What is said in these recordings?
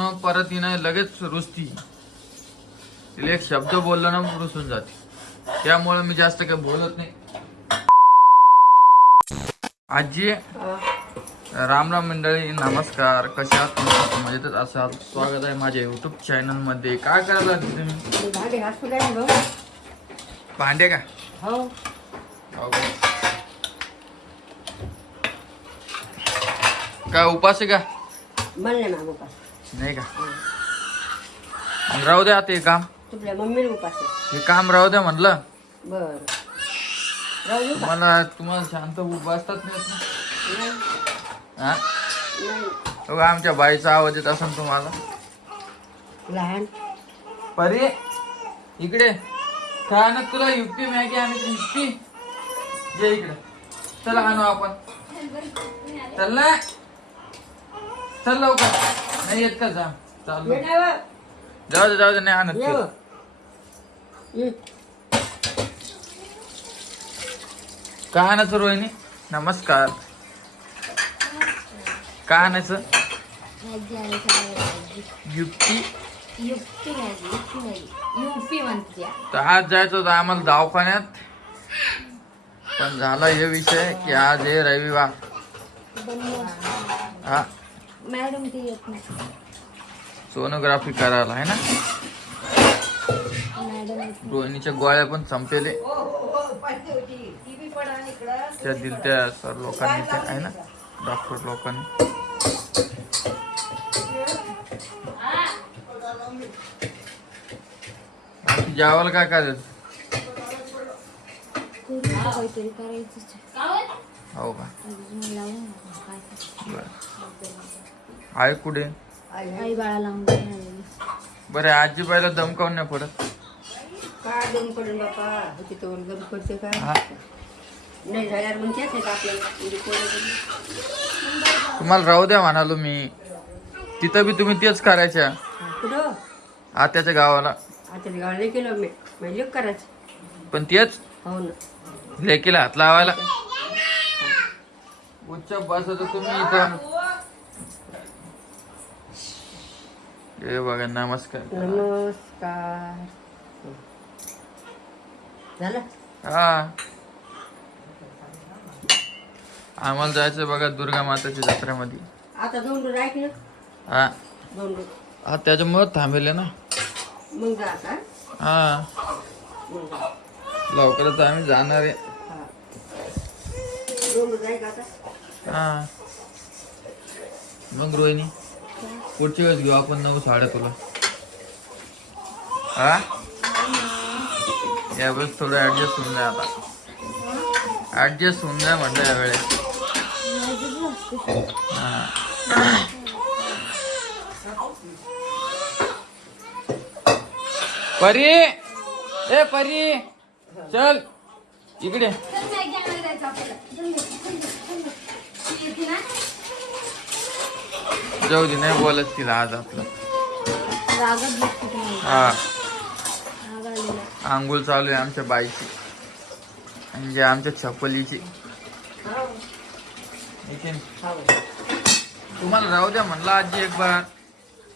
मित्रांनो परत हिनं लगेच रुसती. तिला एक शब्द बोलला ना रुसून जाते. त्यामुळे मी जास्त काही बोलत नाही. आजी राम राम मंडळी नमस्कार. कशा मजेतच असाल. स्वागत आहे माझ्या युट्यूब चॅनलमध्ये. काय करायला तुम्ही? भांडे का? हो? काय उपास आहे का? नाही का? मग राहू द्या आता हे काम. तुझ्या मम्मीला उपास आहे हे काम राहू द्या म्हटलं बर. राहू दे उपास. मला तुम्हाला शांत बसतात नाही येत ना? नाही, हा? नाही. बघा, आमच्या बाईचा आवाज येत असेल तुम्हाला. लहान. परी इकडे. काय ना तुला युक्ती मॅगी आणि युक्ती ये इकडे. चला आणू आपण. चल ना. चल लवकर. नाही येत का जा चालू. ये ना बा. जाऊ दे जाऊ दे नाही आणत ये ते. बा. ये. काय आणायचं रोहिणी? नमस्कार. काय आणायचं? मॅगी आणि सगळं युक्ती. युक्ती युपी म्हणते. तर आज जायचं होतं आम्हाला दवाखान्यात. पण झाला हे विषय की आज हे रविवार. हा. मॅडम ते येत नाही. सोनोग्राफी करायला आहे ना? मॅडम येत रोहिणीच्या गोळ्या पण संपलेले त्या दिल त्या सर लोकांनी त्या आहे ना? डॉक्टर लोकांनी. बाकी जेवायला काय करायचं? करू आता काहीतरी? करायचंच आहे. हो का. बरं. आहे कुठे? आई, देणार आहे. बरं आजी बाईला दम काऊन नाही पडत? काय पडेल बापा? होती पडते का? हा. नाही झाल्यावर मग तेच आहे का आपल्याला? म्हणजे तुम्हाला राहू द्या म्हणालो मी. तिथं बी तुम्ही तेच करायच्या. हा, कुठं? आत्याच्या गावाला. आता गावाला नाही केलं मी म्हणजे करायचं. पण तेच? हो ना. लेकीला हात लावायला. उच्च बसत तुम्ही इथं. हे बघा नमस्कार नमस्कार. झालं? हा. आम्हाला जायचं बघा दुर्गा माताच्या जत्रेमध्ये. आता दोन रोज ऐक ना. हा. दोन हा त्याच्यामुळे थांबेले ना. मग जा आता. हा. मग जा लवकरच आम्ही जाणार आहे. हा. दोन रोज ऐक आता. हा. मग रोहिणी पुढच्या वेळेस घेऊ आपण नऊ साडे तुला हा? यावेळेस थोडं ऍडजस्ट होऊन जाय आता. ऍडजस्ट होऊन जाय म्हटलं यावेळेस हा. परी! ए परी! चल. इकडे. जाऊ दे नाही बोलत तिला आज आपलं. हा. आंघोळ चालू आहे आमच्या बाईची. म्हणजे आमच्या छपलीची. तुम्हाला राहू द्या म्हणलं आजी एक बार.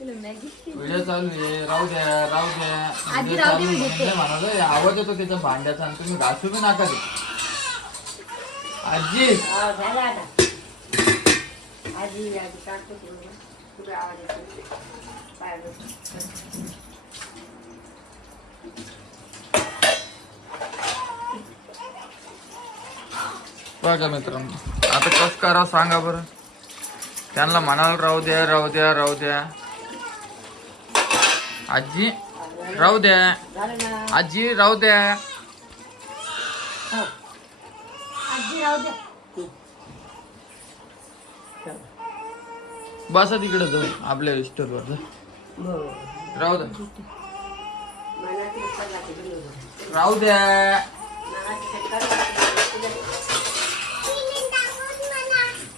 व्हिडिओ चालू आहे. राहू द्या राहू द्या. आजी राहू दे आवाज येतो त्याच्या भांड्याचा आणि तुम्ही घासू बी नका ते आजी. हा, झालं आता. बघा मित्रांनो आता कस करा सांगा बरं. त्यांना म्हणाल राहू द्या राहू द्या राहू द्या. आजी राहू द्या. आजी राहू द्या. बसा तिकडे जाऊ आपल्या स्टोरवर. राहू द्या. राहू द्या.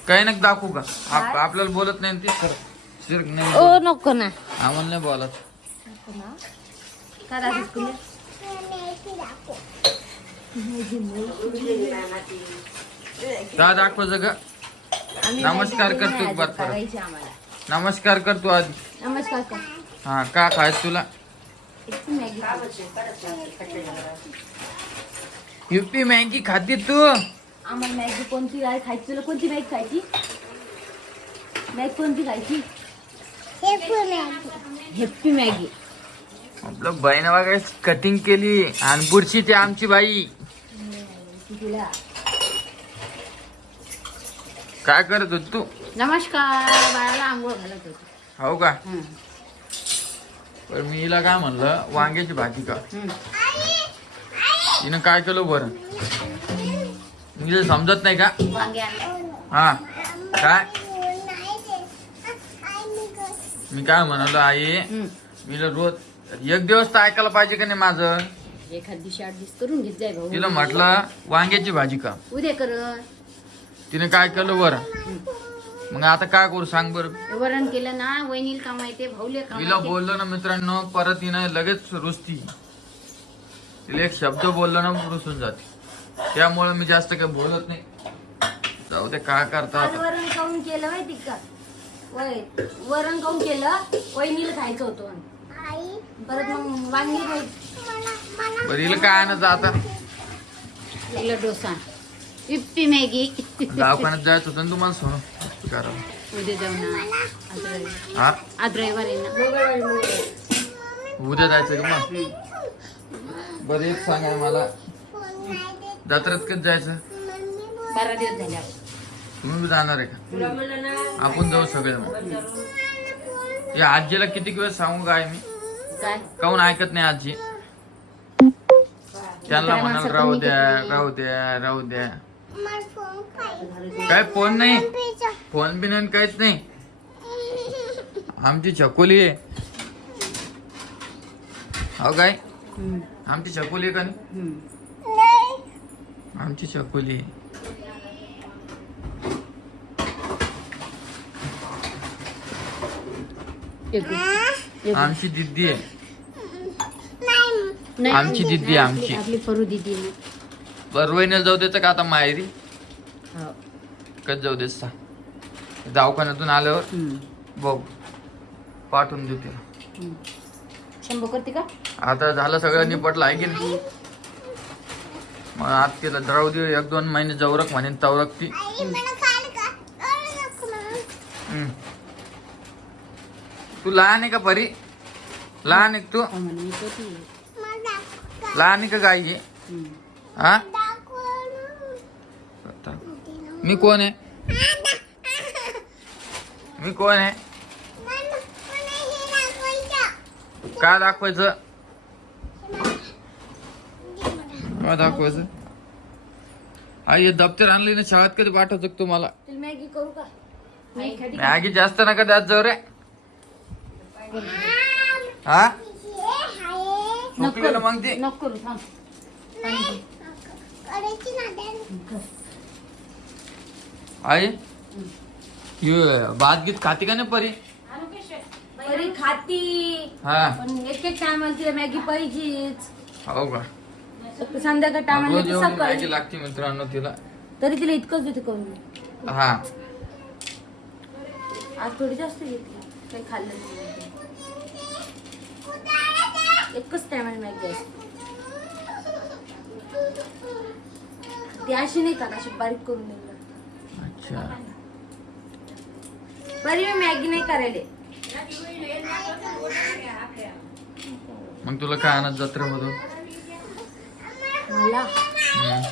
काही नाही दाखवू का आप- आपल्याला बोलत नाही ती सर नाही ओ बोलत. नको ना आम्हाला नाही बोलत काय दाखवत तुला? मनाची का दाखवायचं का आम्ही नमस्कार करा. करायची आम्हाला. नमस्कार कर तू आधी नमस्कार का हा का खायचं तुला? एक. युपी मॅगी खाते तू? आम्हाला मॅगी कोणती आहे खायची? तुला कोणती मॅगी खायची? मॅगी कोणती खायची? Happy Maggi. आपलं बहीण वगैरे कटिंग केली. आणि बुरशी ते आमची बाई. तिला काय करत होती तू? नमस्कार बाळाला आंघोळ घालत होती. हो का. पण मी हिला काय म्हणलं वांग्याची भाजी का. तिनं काय केलं बरं? म्हणजे समजत नाही का? वांगे आणले. हा. काय? मी काय म्हणालो आई. मी रोज एक दिवस तर ऐकायला पाहिजे का नाही माझं? एखाद दिवशी आठ दिवस करून घेत जाय भाऊ. तिला म्हटलं वांग्याची भाजी का? उद्या कर. तिने काय केलं बरं? मग आता काय करू सांग बरं. वरण केलं ना वहिनीला काम येते भाऊले तिला. बोललो ना मित्रांनो परत तिनं लगेच रुसती. तिला एक शब्द बोललो ना रुसून जाते. त्यामुळे मी जास्त काही बोलत नाही. जाऊ ते काय करता आता. वरण काऊन केलं माहिती का? वय वरण काऊन केलं? वहिनीला खायचं होतं परत मग वांगी. बरं हिला काय आणायचं आता? डोसा. इप्पी मॅगी दवाखान्यात जायचं होतं ना तुम्हाला सोनं? करा. उद्या जाऊ ना. आज रविवार. हा? आज रविवार आहे ना. मंगळवारी मंगळवारी. उद्या जायचं का मग? बरं एक सांगा मला. जत्रेत कधी जायचं? बारा दिवस झाले आपण. तुम्ही बी जाणार आहे का? आपण जाऊ सगळे मग. या आजीला किती वेळ सांगू काय मी? काय? काऊन ऐकत नाही आजी? त्यांना म्हणाल राहू द्या. राहू द्या राहू द्या. काय फोन नाही? फोन बी नाही काहीच नाही. आमची छकोली आहे. हो काय. आमची आहे का नाही. आमची छकोली आहे. आमची दिदी आहे. आमची दीदी, आमची. आपली फरू दिदी आहे. बरवईने जाऊ द्यायचं का आता माहेरी. हो. कधी जाऊ देत सा दवाखान्यातून आल्यावर हम्म. बघ पाठवून देऊ तिला हम्म. शंभू करते का आता झालं सगळं निपटलं आहे की नाही मग आज तिला राहू दे एक दोन महिने जवरक म्हणेन तवरक ती हम्म. तू लहान आहे का परी लहान आहे का तू हो म्हणे, छोटी आहे. लहान आहे का गाई आहे हम्म. हा. मी कोण आहे? मी कोण आहे? काय दाखवायचं? काय दाखवायचं? आई हे दप्तर आणले ना शाळेत कधी पाठवतो का तुम्हाला? मॅगी करू का? मॅगी का? जास्त नका द्यात जाऊ रे. हा? नको मग ते. नको करू थांब. आई? ये भात गीत खाते का नाही परी? परी खाती. हा. पण एक एक टायमाला तिला मॅगी पाहिजेच. हो का? संध्याकाळ टायमाला रोज मॅगी लागते मित्रांनो तिला. तरी तिला इतकंच देते करून. हा. आज थोडी जास्त घेतली. काही खाल्लं नाही एकच टायमाला मॅगी असते. ती अशी नाही का अशी बारीक करून लागते अच्छा. बरी मी मॅगी नाही करायला मग तुला काय आणत जत्रेमधून? मला? हम्म.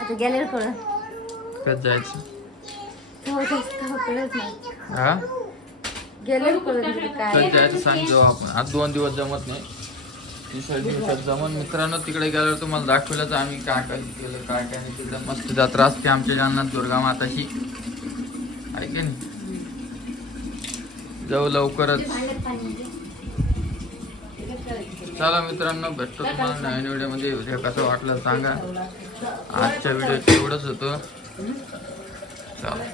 आता गेल्यावर कळत कधी जायचं? कळत नाही. हा? गेल्यावर कळत काय? कधी जायचं सांग जाऊ आपण. आज दोन दिवस जमत नाही. दिवसात जमन मित्रांनो तिकडे गेल्यावर तुम्हाला दाखवलंच आम्ही काय काय केलं काय काय नाही तिथं मस्त जत्रा असते आमच्या जालन्यात दुर्गा माताची आहे जाऊ लवकरच. चला मित्रांनो भेटतो तुम्हाला नवीन व्हिडिओमध्ये. व्हिडिओ कसं वाटलं सांगा. आजच्या व्हिडिओ एवढंच होतं. चला.